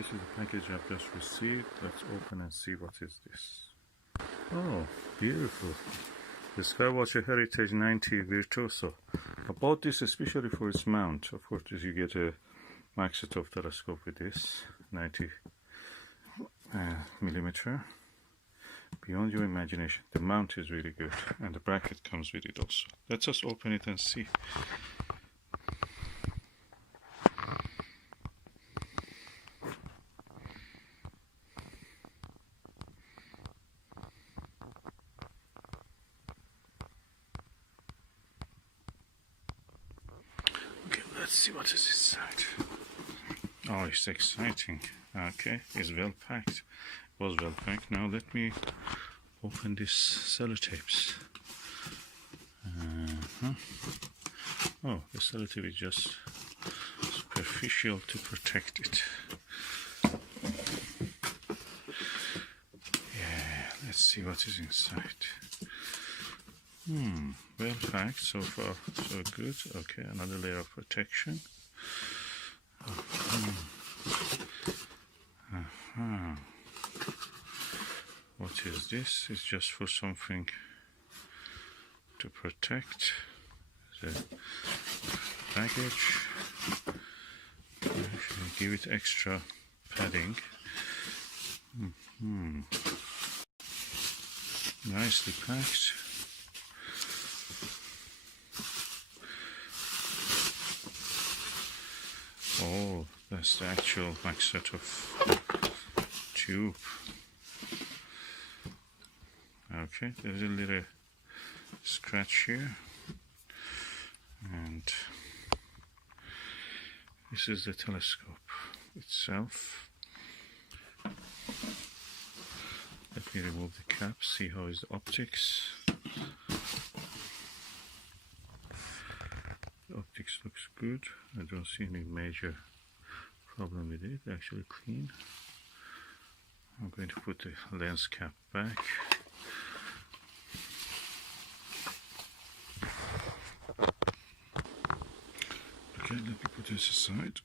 this is the package I've just received. Let's open and see what is this. Oh, beautiful. The Skywatcher Heritage 90 Virtuoso. I bought this especially for its mount. Of course, you get a Maksutov telescope with this 90 millimeter. Beyond your imagination. The mount is really good, and the bracket comes with it also. Let's just open it and see. Okay, let's see what is inside. Oh, it's exciting. Okay, it's well packed. It was well packed. Now let me open these sellotapes. Oh, the sellotape is just superficial to protect it. Yeah, let's see what is inside. Well packed so far, so good. Okay, another layer of protection. What is this? It's just for something to protect the baggage. Actually give it extra padding. Nicely packed. Oh, that's the actual Maksutov tube. Okay, there's a little scratch here, and this is the telescope itself. Let me remove the cap, see how is the optics. The optics looks good. I don't see any major problem with it. Actually clean. I'm going to put the lens cap back. Okay, let me put this aside.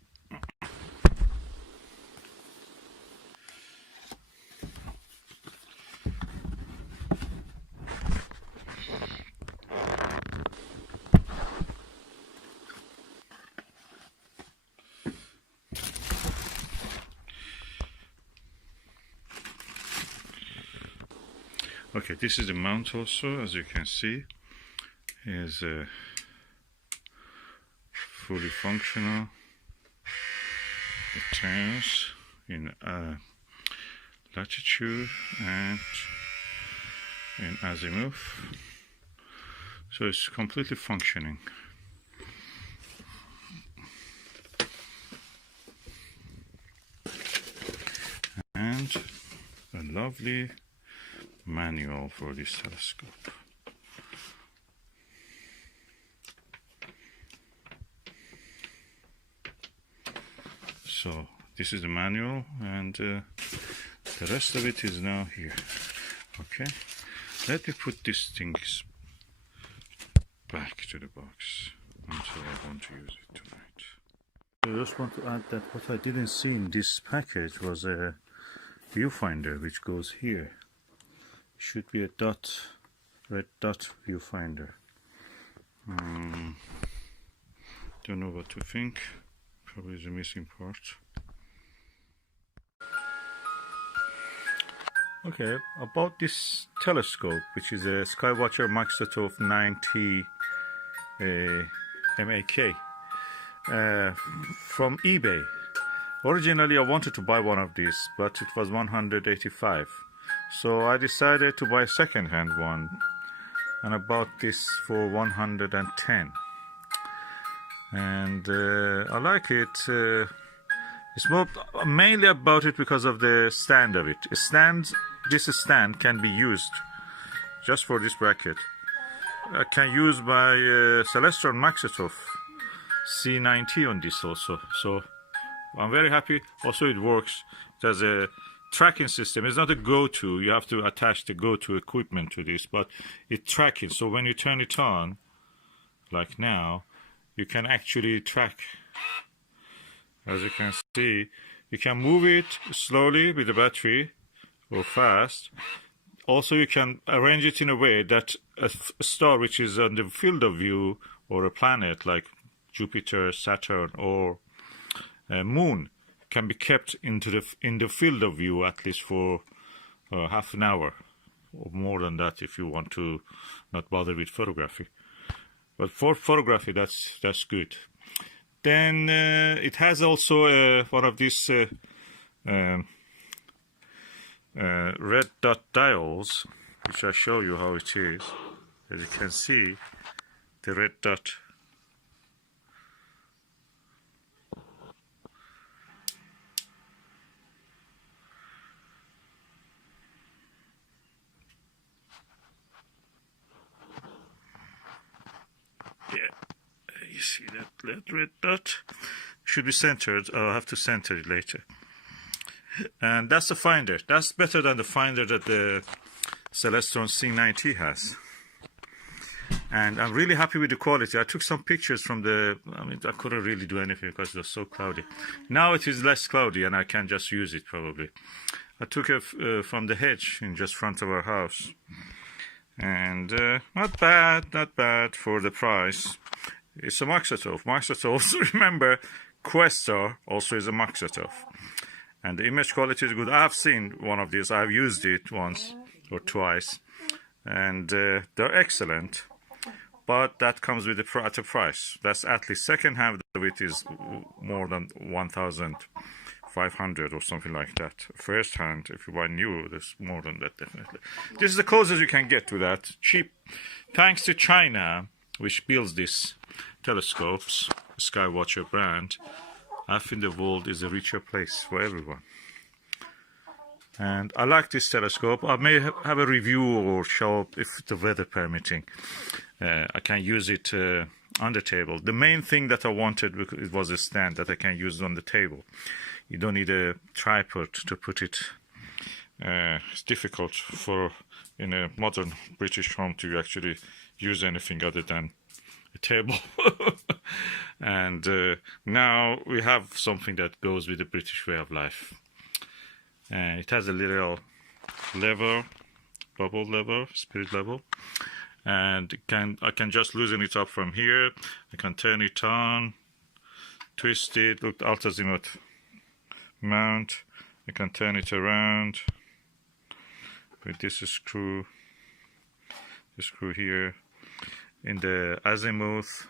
Okay, this is the mount also, as you can see, is fully functional. It turns in latitude and in azimuth, so it's completely functioning. And a lovely manual for this telescope. So this is the manual, and the rest of it is now here. Okay, let me put these things back to the box until I want to use it tonight. I just want to add that what I didn't see in this package was a viewfinder which goes here. Should be a red dot viewfinder. Don't know what to think. Probably is a missing part. Okay, about this telescope, which is a Skywatcher Maksutov 90 MAK from eBay. Originally I wanted to buy one of these, but it was 185. So I decided to buy a second-hand one, and I bought this for 110. And I like it. It's more mainly about it because of the stand of it. This stand can be used just for this bracket. I can use my Celestial Maksutov C90 on this also. So I'm very happy. Also, it works. It has a tracking system. It's not a go-to. You have to attach the go-to equipment to this, but it's tracking. So when you turn it on, like now, you can actually track. As you can see, You can move it slowly with the battery or fast. Also, you can arrange it in a way that a star which is on the field of view, or a planet like Jupiter, Saturn, or a moon, can be kept in the field of view at least for half an hour, or more than that if you want to not bother with photography. But for photography, that's good. Then it has also one of these red dot dials, which I show you how it is. As you can see, the red dot. Yeah, you see that red dot? Should be centered. I'll have to center it later. And that's the finder. That's better than the finder that the Celestron C90 has. And I'm really happy with the quality. I took some pictures from I couldn't really do anything because it was so cloudy. Now it is less cloudy and I can just use it probably. I took it from the hedge in just front of our house. And not bad for the price. It's a Maksutov. Maksutov, also remember, Questar also is a Maksutov. And the image quality is good. I've seen one of these. I've used it once or twice. And they're excellent. But that comes with at a price. That's at least second hand of it is more than 1,500 or something like that. First hand, if you buy new, there's more than that definitely. This is the closest you can get to that. Cheap. Thanks to China, which builds these telescopes, Skywatcher brand, I think the world is a richer place for everyone. And I like this telescope. I may have a review or show up if the weather permitting. I can use it on the table. The main thing that I wanted, it was a stand that I can use on the table. You don't need a tripod to put it. It's difficult in a modern British home to actually use anything other than a table. And now we have something that goes with the British way of life. It has a little lever, bubble lever, spirit level, and I can just loosen it up from here. I can turn it on, twist it, look, alt-azimuth mount. I can turn it around with this screw here in the azimuth,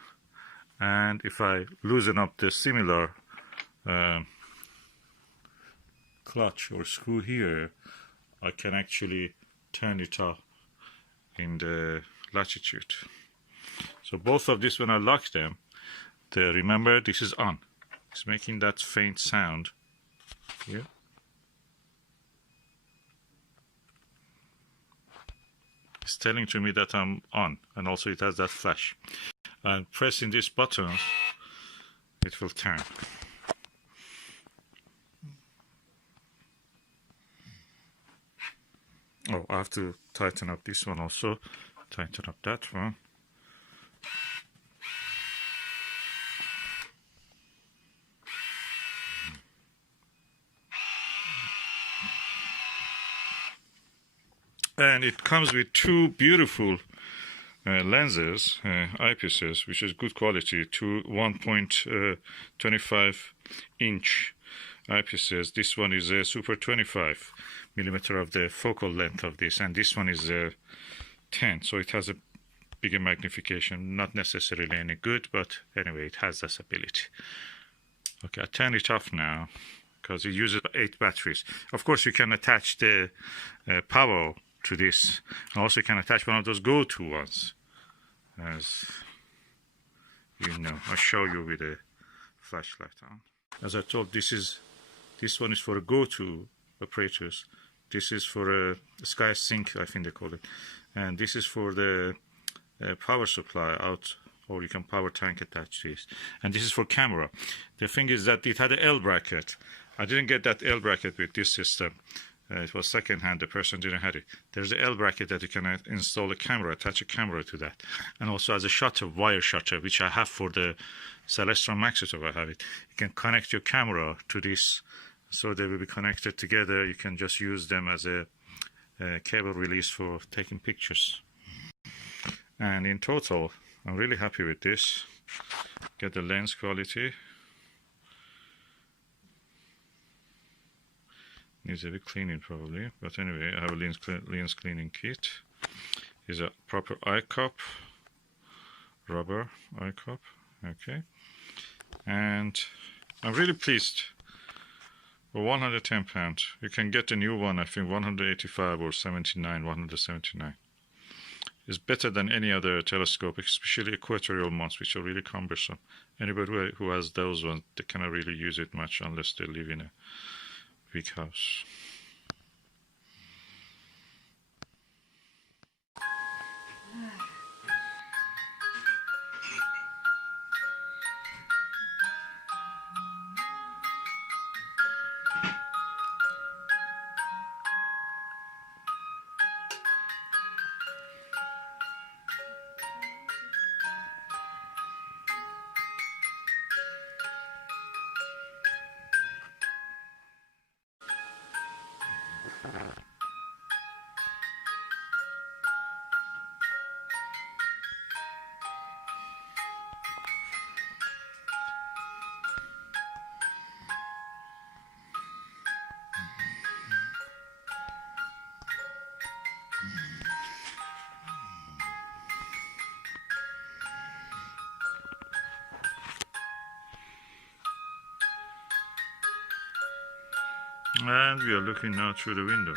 and if I loosen up the similar clutch or screw here, I can actually turn it off in the latitude. So both of these, when I lock them, remember this is on. It's making that faint sound here. It's telling to me that I'm on, and also it has that flash. And pressing this button, it will turn. Oh, I have to tighten up this one also. Tighten up that one. And it comes with two beautiful lenses, eyepieces, which is good quality, two 1.25 inch eyepieces. This one is a super 25 millimeter of the focal length of this, and this one is 10, so it has a bigger magnification. Not necessarily any good, but anyway, it has this ability. Okay, I turn it off now because it uses 8 batteries. Of course, you can attach the power to this, and also you can attach one of those go-to ones, as you know. I'll show you with a flashlight on. As I told, this one is for a go-to operators. This is for a Sky Sync, I think they call it, and this is for the power supply out, or you can power tank attach this, and this is for camera. The thing is that it had an L bracket. I didn't get that L bracket with this system. It was second hand, the person didn't have it. There's an L bracket that you can install a camera, attach a camera to that. And also as a shutter, wire shutter, which I have for the Celestron Maksutov, I have it. You can connect your camera to this so they will be connected together. You can just use them as a cable release for taking pictures. And in total, I'm really happy with this. Get the lens quality. Needs a bit cleaning probably, but anyway, I have a lens cleaning kit. Is a proper eye cup, rubber eye cup. Okay, and I'm really pleased. For £110, you can get a new one. I think 185 or 79, 179. Is better than any other telescope, especially equatorial ones, which are really cumbersome. Anybody who has those ones, they cannot really use it much unless they live in a big house. And we are looking now through the window.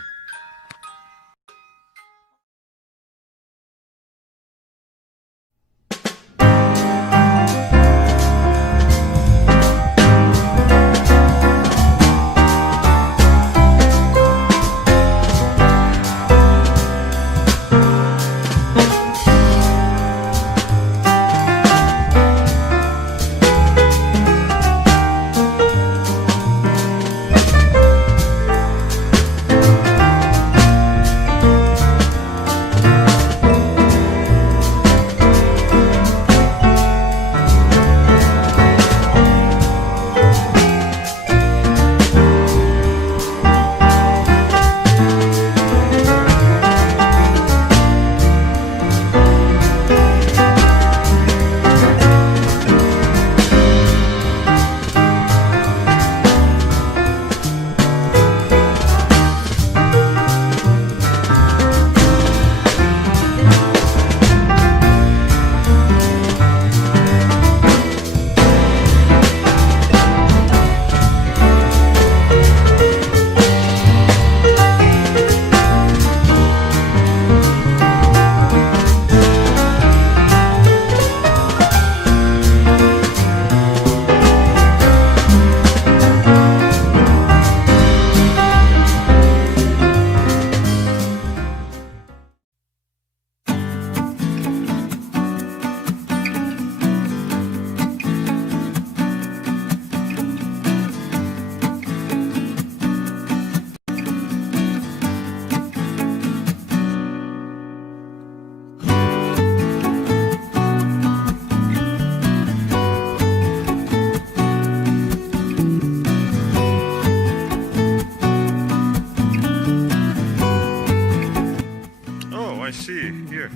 I see here.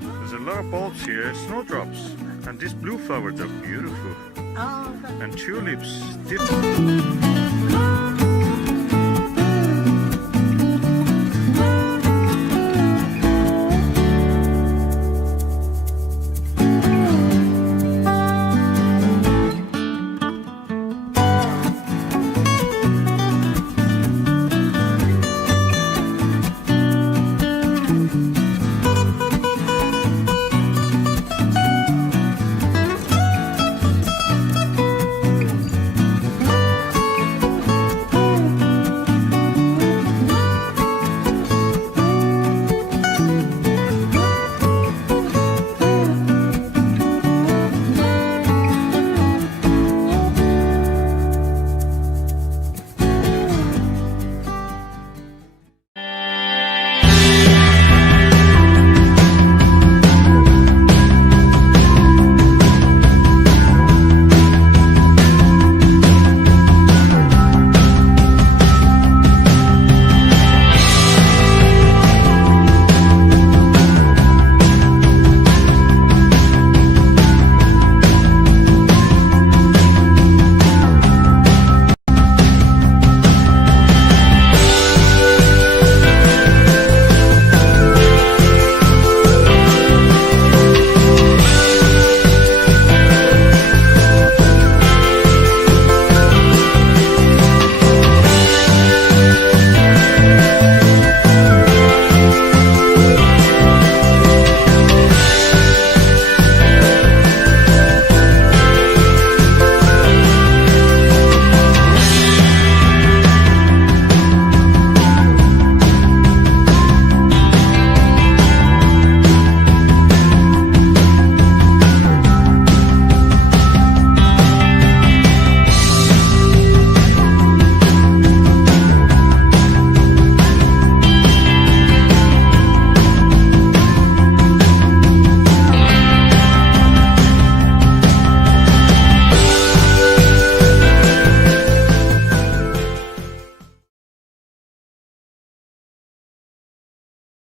There's a lot of bulbs here, snowdrops, and these blue flowers are beautiful. Oh, and tulips.